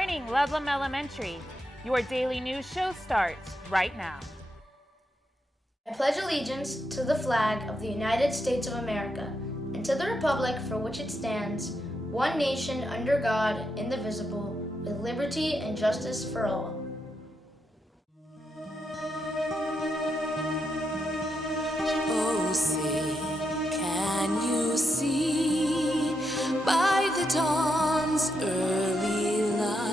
morning, Ludlam Elementary. Your daily news show starts right now. I pledge allegiance to the flag of the United States of America and to the republic for which it stands, one nation under God, indivisible, with liberty and justice for all. Oh, say, can you see by the dawn's early light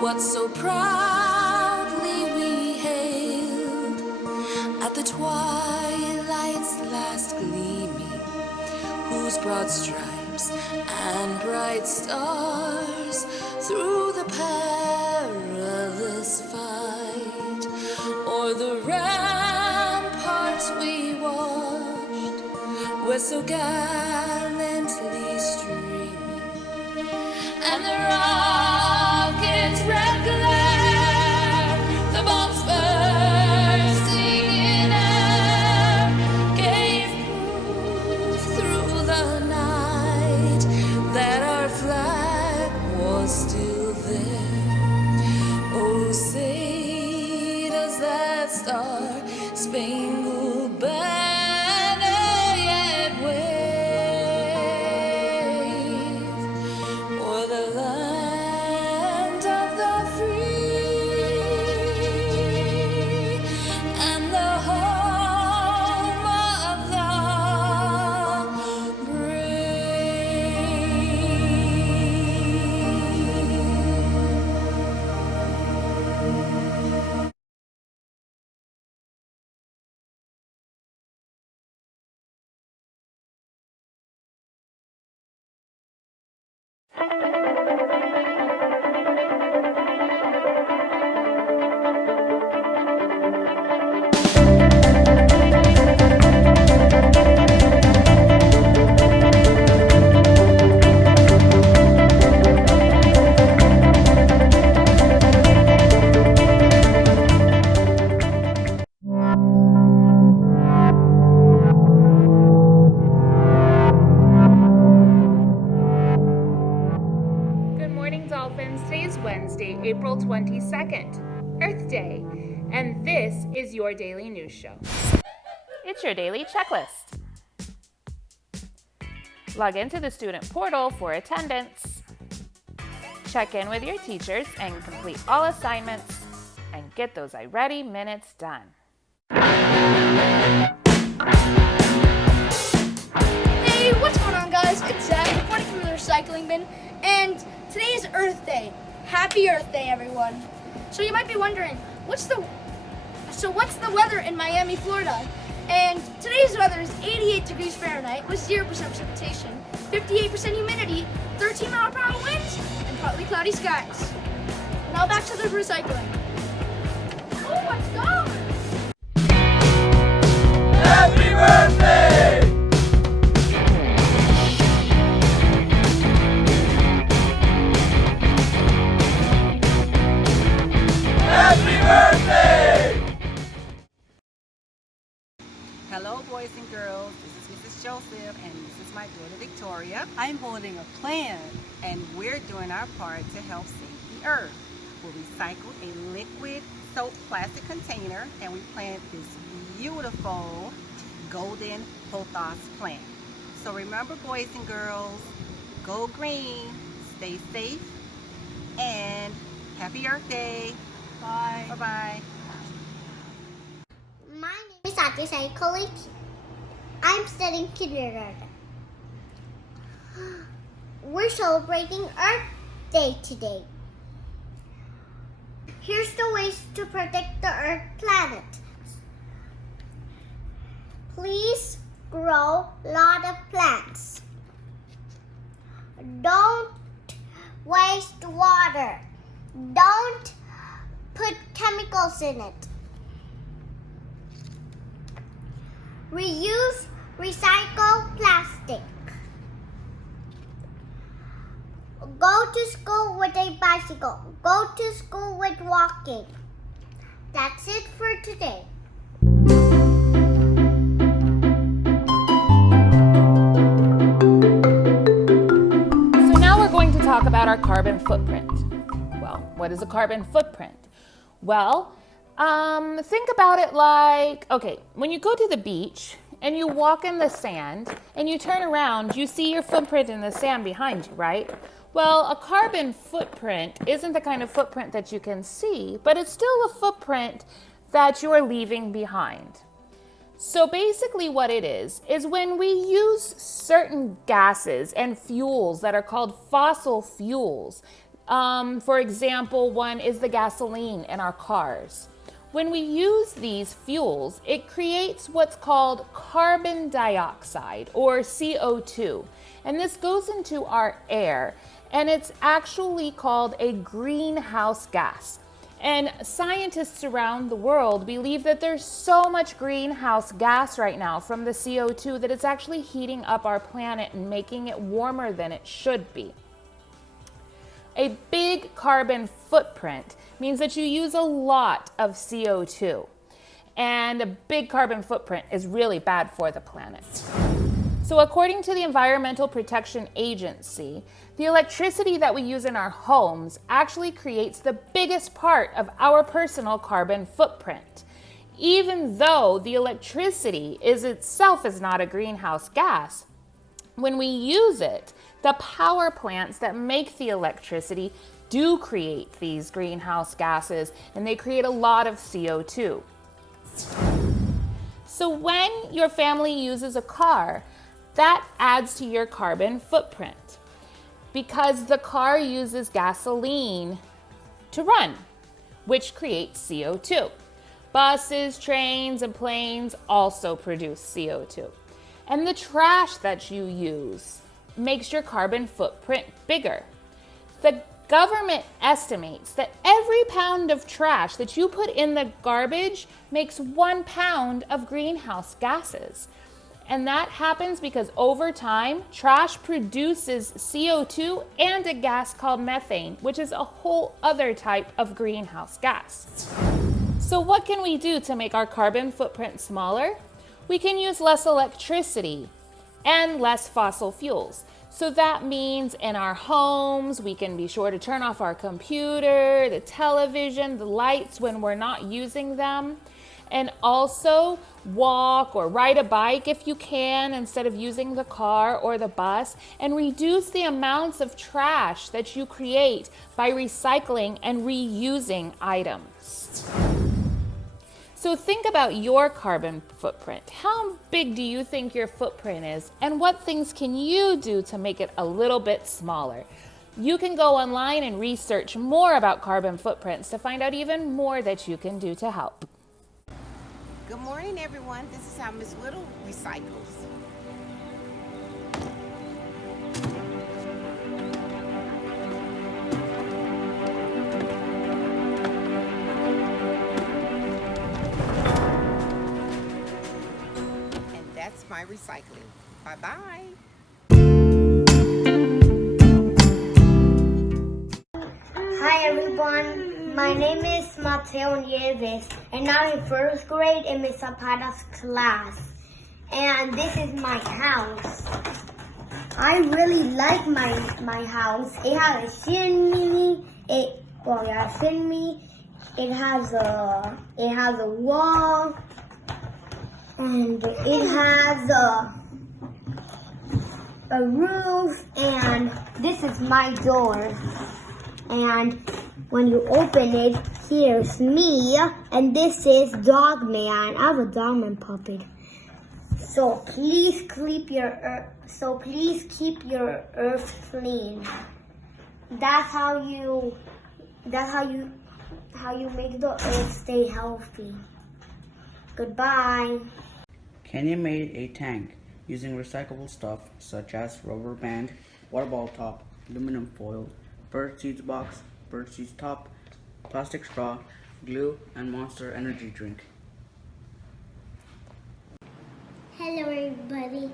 what so proudly we hailed at the twilight's last gleaming, whose broad stripes and bright stars through the perilous fight o'er the ramparts we watched were so gallantly streaming, and the rocket's red glare, the bombs bursting in air, gave proof through the night that our flag was still there. Oh, say does that star-spangled banner yet wave o'er the land of the free and the home of the brave. Good morning, Dolphins. Today is Wednesday, April 22nd, Earth Day, and this is your daily news show. It's your daily checklist. Log into the student portal for attendance. Check in with your teachers and complete all assignments and get those iReady minutes done. Hey, what's going on, guys? It's Zach, reporting from the recycling bin, and today is Earth Day. Happy Earth Day, everyone. So you might be wondering, what's the weather in Miami, Florida? And today's weather is 88 degrees Fahrenheit with 0% precipitation, 58% humidity, 13-mile-per-hour winds, and partly cloudy skies. Now back to the recycling. Oh, what's going? Happy birthday! Happy birthday! Hello, boys and girls. This is Mrs. Joseph, and this is my daughter Victoria. I'm holding a plant. And we're doing our part to help save the earth. We'll recycle a liquid soap plastic container, and we plant this beautiful golden pothos plant. So remember, boys and girls, go green, stay safe, and happy Earth Day. Bye. Bye-bye. My name is Ate Saikoli. I'm studying kindergarten. We're celebrating Earth Day today. Here's the ways to protect the Earth planet. Please grow a lot of plants. Don't waste water. Don't put chemicals in it. Reuse, recycle plastic. Go to school with a bicycle. Go to school with walking. That's it for today. So now we're going to talk about our carbon footprint. What is a carbon footprint? Well, think about it like, okay, when you go to the beach and you walk in the sand and you turn around, you see your footprint in the sand behind you, right? Well, a carbon footprint isn't the kind of footprint that you can see, but it's still a footprint that you're leaving behind. So basically what it is when we use certain gases and fuels that are called fossil fuels. For example, one is the gasoline in our cars. When we use these fuels, it creates what's called carbon dioxide or CO2. And this goes into our air, and it's actually called a greenhouse gas. And scientists around the world believe that there's so much greenhouse gas right now from the CO2 that it's actually heating up our planet and making it warmer than it should be. A big carbon footprint means that you use a lot of CO2. And a big carbon footprint is really bad for the planet. So according to the Environmental Protection Agency, the electricity that we use in our homes actually creates the biggest part of our personal carbon footprint. Even though the electricity itself is not a greenhouse gas, when we use it, the power plants that make the electricity do create these greenhouse gases, and they create a lot of CO2. So when your family uses a car, that adds to your carbon footprint because the car uses gasoline to run, which creates CO2. Buses, trains, and planes also produce CO2. And the trash that you use makes your carbon footprint bigger. The government estimates that every pound of trash that you put in the garbage makes 1 pound of greenhouse gases. And that happens because over time, trash produces CO2 and a gas called methane, which is a whole other type of greenhouse gas. So what can we do to make our carbon footprint smaller? We can use less electricity and less fossil fuels. So that means in our homes, we can be sure to turn off our computer, the television, the lights when we're not using them. And also walk or ride a bike if you can instead of using the car or the bus, and reduce the amounts of trash that you create by recycling and reusing items. So think about your carbon footprint. How big do you think your footprint is, and what things can you do to make it a little bit smaller? You can go online and research more about carbon footprints to find out even more that you can do to help. Good morning, everyone. This is how Miss Little recycles. And that's my recycling. Bye-bye. Hi everyone, my name is Mateo Nieves and I'm in first grade in Miss Zapata's class. And this is my house. I really like my house. It has a chimney, it has a wall, and it has a roof, and this is my door. And when you open it, here's me, and this is Dogman. I have a Dogman puppet. So please keep your earth clean. That's how you make the earth stay healthy. Goodbye. Kenya made a tank using recyclable stuff such as rubber band, water bottle top, aluminum foil, bird seeds box, bird seeds top, plastic straw, glue, and Monster energy drink. Hello everybody,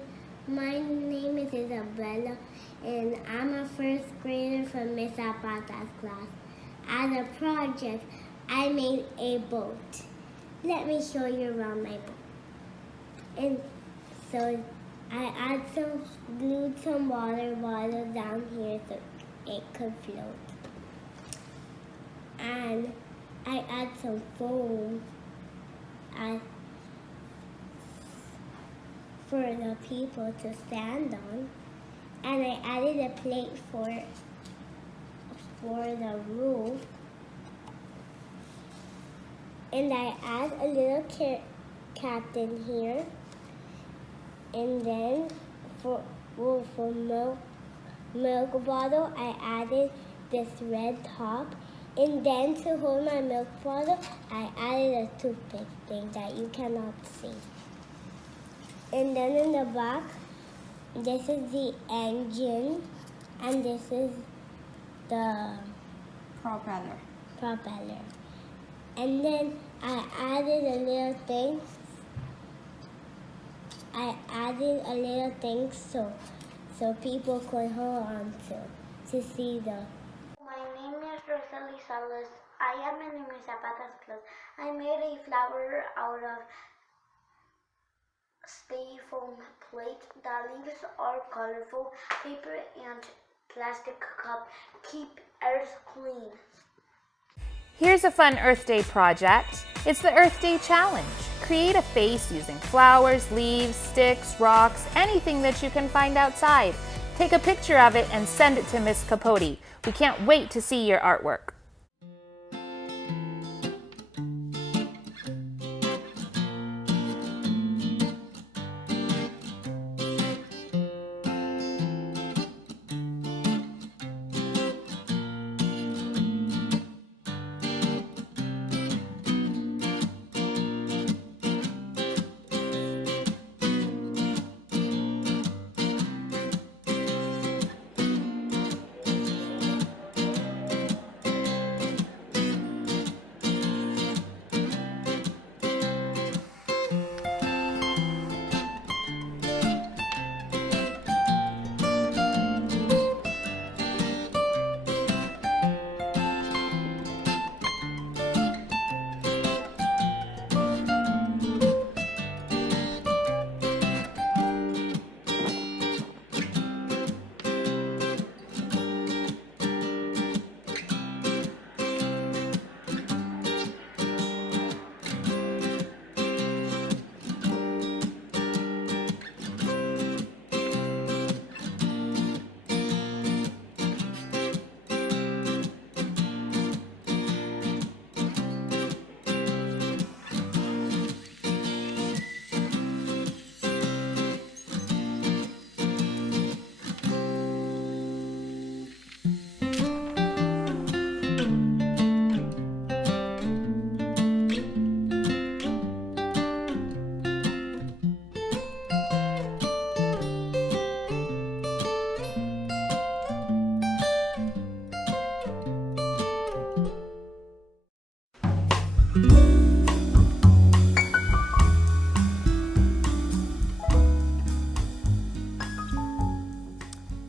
my name is Isabella and I'm a first grader from Miss Zapata's class. As a project, I made a boat. Let me show you around my boat. And so I add some glued some water down here so it could float. and I add some foam for the people to stand on, and I added a plate for the roof, and I add a little captain here, and then for milk bottle I added this red top, and then to hold my milk bottle I added a toothpick thing that you cannot see. And then in the back, this is the engine, and this is the Propeller. And then I added a little thing. So people could hold on to see the. My name is Rosalie Salas. I am in Miss Zapata's class. I made a flower out of styrofoam plate. The leaves are colorful. Paper and plastic cup keep earth clean. Here's a fun Earth Day project. It's the Earth Day Challenge. Create a face using flowers, leaves, sticks, rocks, anything that you can find outside. Take a picture of it and send it to Miss Capote. We can't wait to see your artwork.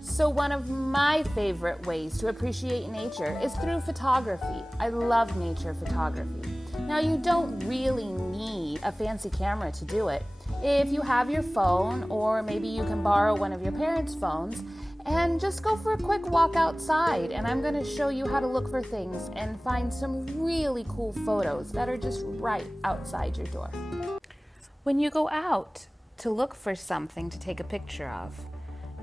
So one of my favorite ways to appreciate nature is through photography. I love nature photography. Now you don't really need a fancy camera to do it. If you have your phone, or maybe you can borrow one of your parents' phones, and just go for a quick walk outside, and I'm going to show you how to look for things and find some really cool photos that are just right outside your door. When you go out to look for something to take a picture of,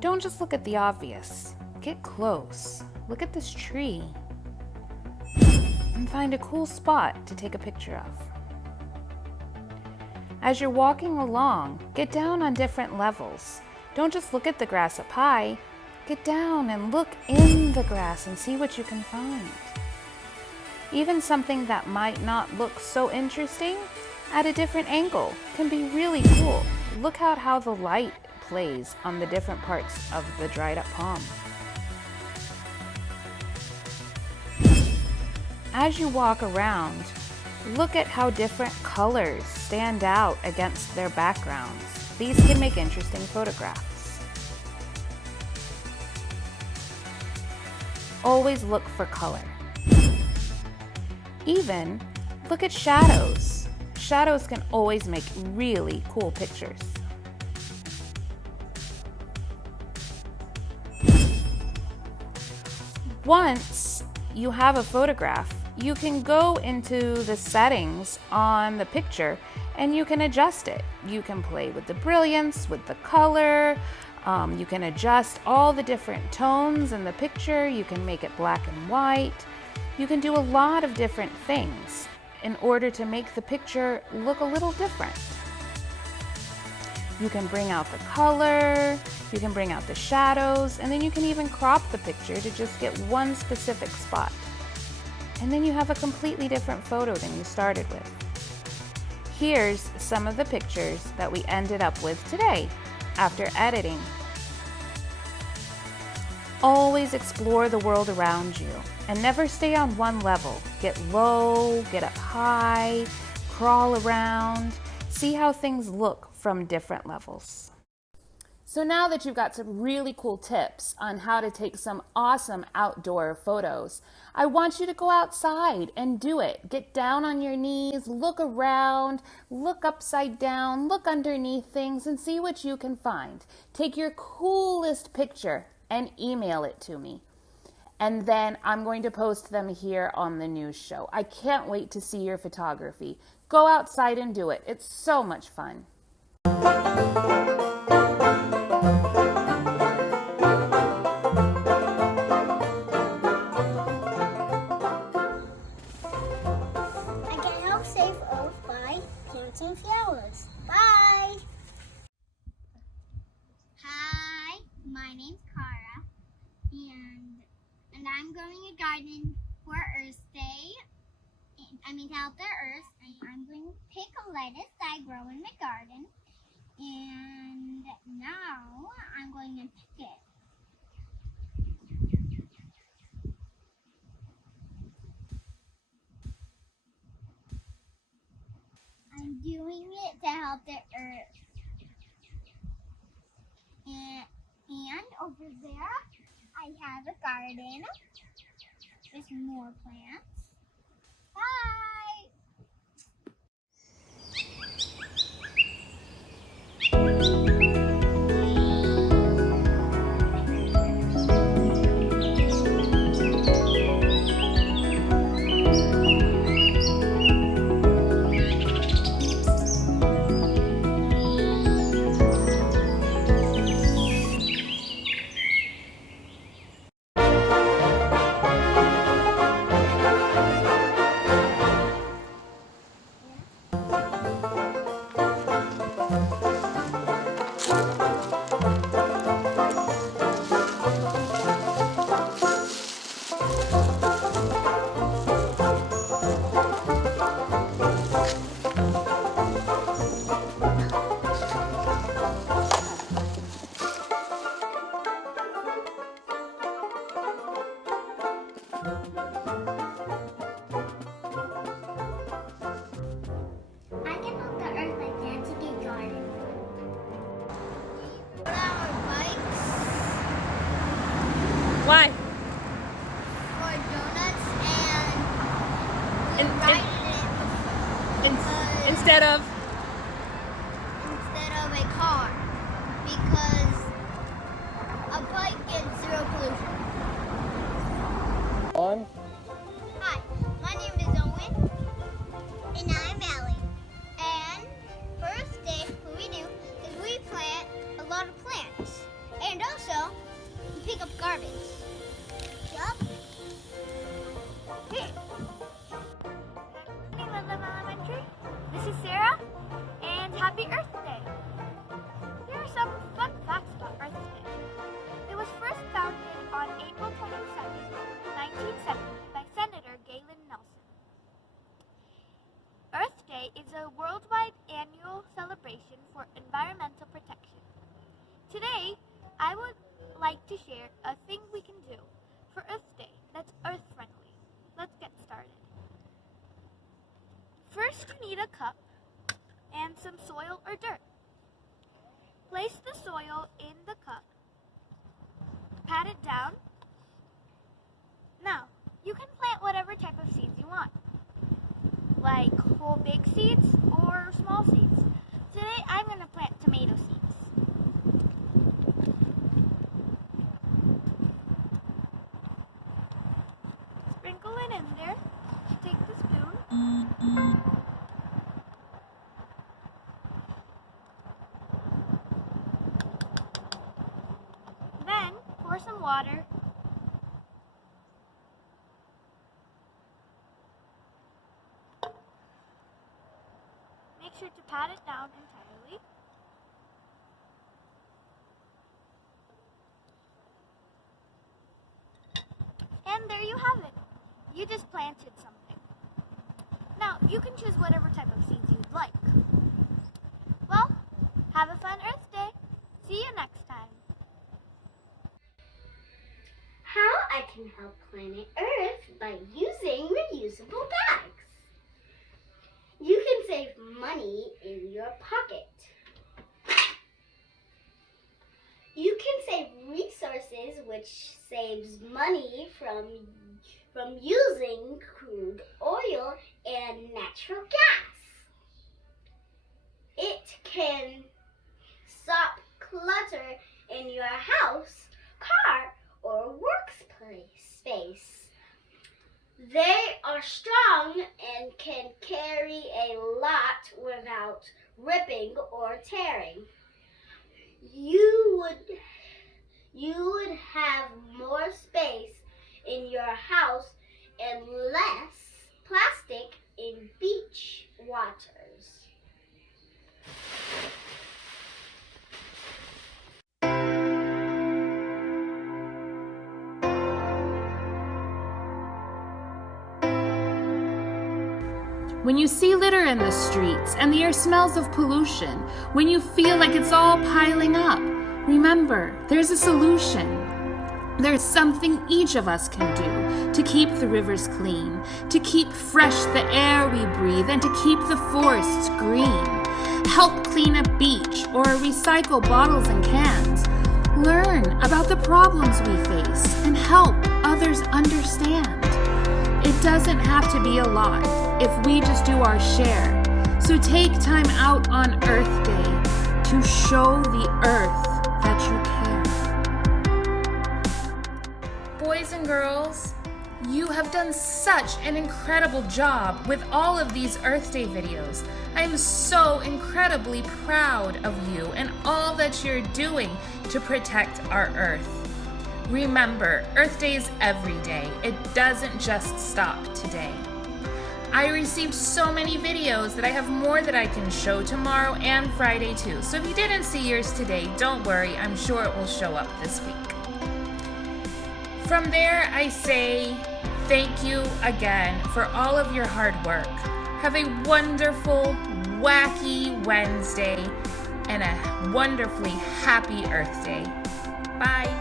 don't just look at the obvious. Get close. Look at this tree and find a cool spot to take a picture of. As you're walking along, get down on different levels. Don't just look at the grass up high. Get down and look in the grass and see what you can find. Even something that might not look so interesting at a different angle can be really cool. Look at how the light plays on the different parts of the dried up palm. As you walk around, look at how different colors stand out against their backgrounds. These can make interesting photographs. Always look for color. Even look at shadows. Shadows can always make really cool pictures. Once you have a photograph, you can go into the settings on the picture and you can adjust it. You can play with the brilliance, with the color. You can adjust all the different tones in the picture. You can make it black and white. You can do a lot of different things in order to make the picture look a little different. You can bring out the color, you can bring out the shadows, and then you can even crop the picture to just get one specific spot. And then you have a completely different photo than you started with. Here's some of the pictures that we ended up with today after editing. Always explore the world around you and never stay on one level. Get low, get up high, crawl around, see how things look from different levels. So now that you've got some really cool tips on how to take some awesome outdoor photos, I want you to go outside and do it. Get down on your knees, look around, look upside down, look underneath things and see what you can find. Take your coolest picture and email it to me. And then I'm going to post them here on the news show. I can't wait to see your photography. Go outside and do it. It's so much fun. I can help save Earth by planting flowers. Bye! Hi, my name's Cara, and I'm growing a garden for Earth Day. To help the earth, and I'm going to pick a lettuce that I grow in my garden, and now I'm going to pick it. I'm doing it to help the earth. And over there, I have a garden with more plants. Bye! Why? For donuts and ride it Instead of? instead of a car, because a bike gets zero pollution. On. Hi, my name is Owen, and I'm Allie. And first day, what we do is we plant a lot of plants, and also we pick up garbage. Yup. Hey. Ludlam Elementary. This is Sarah, and happy Earth Day. Here are some fun facts about Earth Day. It was first founded on April 22, 1970 by Senator Galen Nelson. Earth Day is a worldwide annual celebration for environmental protection. Today, I would like to share a thing we can do for Earth Day that's earth-friendly. Let's get started. First, you need a cup and some soil or dirt. Place the soil in the cup. Pat it down. Now, you can plant whatever type of seeds you want, like whole big seeds or small seeds. Today, I'm going to plant tomato seeds. Sprinkle it in there. Then pour some water. Make sure to pat it down entirely. And there you have it. You just planted something. Now, you can choose whatever type of seeds you'd like. Well, have a fun Earth Day. See you next time. How I can help planet Earth by using reusable bags. You can save money in your pocket. You can save resources, which saves money from using crude oil and natural gas. It can stop clutter in your house, car, or workspace space. They are strong and can carry a lot without ripping or tearing. You would have more space in your house and less plastic in beach waters. When you see litter in the streets and the air smells of pollution, when you feel like it's all piling up, remember, there's a solution. There's something each of us can do to keep the rivers clean, to keep fresh the air we breathe, and to keep the forests green. Help clean a beach or recycle bottles and cans. Learn about the problems we face and help others understand. It doesn't have to be a lot if we just do our share. So take time out on Earth Day to show the earth that you care. Boys and girls, you have done such an incredible job with all of these Earth Day videos. I am so incredibly proud of you and all that you're doing to protect our Earth. Remember, Earth Day is every day. It doesn't just stop today. I received so many videos that I have more that I can show tomorrow and Friday too. So if you didn't see yours today, don't worry, I'm sure it will show up this week. From there, I say thank you again for all of your hard work. Have a wonderful, wacky Wednesday and a wonderfully happy Earth Day. Bye.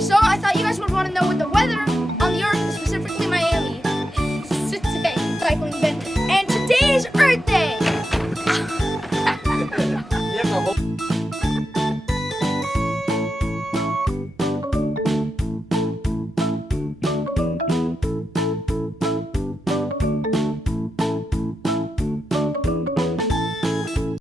So I thought you guys would want to know what the weather on the Earth, specifically Miami, is today, Cycling Ben. And today is Earth Day.